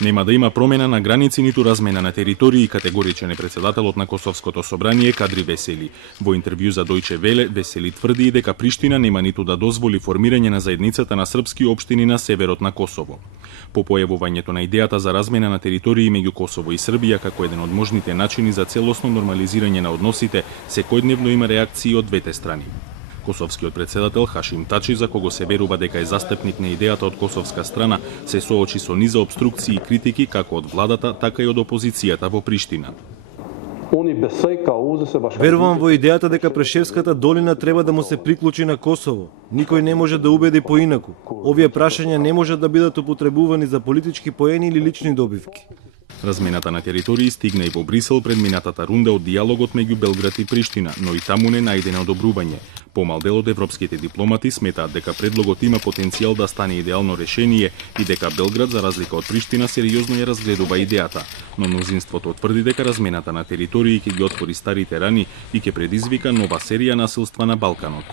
Нема да има промена на граници ниту размена на територии, категоричен е председателот на Косовското собрание Кадри Весели. Во интервју за Дојче Веле, Весели тврди дека Приштина нема ниту да дозволи формирање на заедницата на српски општини на северот на Косово. По појавувањето на идејата за размена на територии меѓу Косово и Србија како еден од можните начини за целосно нормализирање на односите, секојдневно има реакции од двете страни. Косовскиот председател Хашим Тачи, за кого се верува дека е застапник на идејата од косовска страна, се соочи со низа обструкции и критики како од владата, така и од опозицијата во Приштина. Верувам во идејата дека Прешевската долина треба да му се приклучи на Косово. Никој не може да убеди поинаку. Овие прашања не можат да бидат употребувани за политички поени или лични добивки. Размената на територии стигна и во Брисел пред минатата рунда од диалогот меѓу Белград и Приштина, но и таму не најдено одобрување. Помал дел од европските дипломати сметаат дека предлогот има потенцијал да стане идеално решение и дека Белград, за разлика од Приштина, сериозно ја разгледува идејата. Но мнозинството тврди дека размената на територии ќе ги отвори старите рани и ќе предизвика нова серија насилства на Балканот.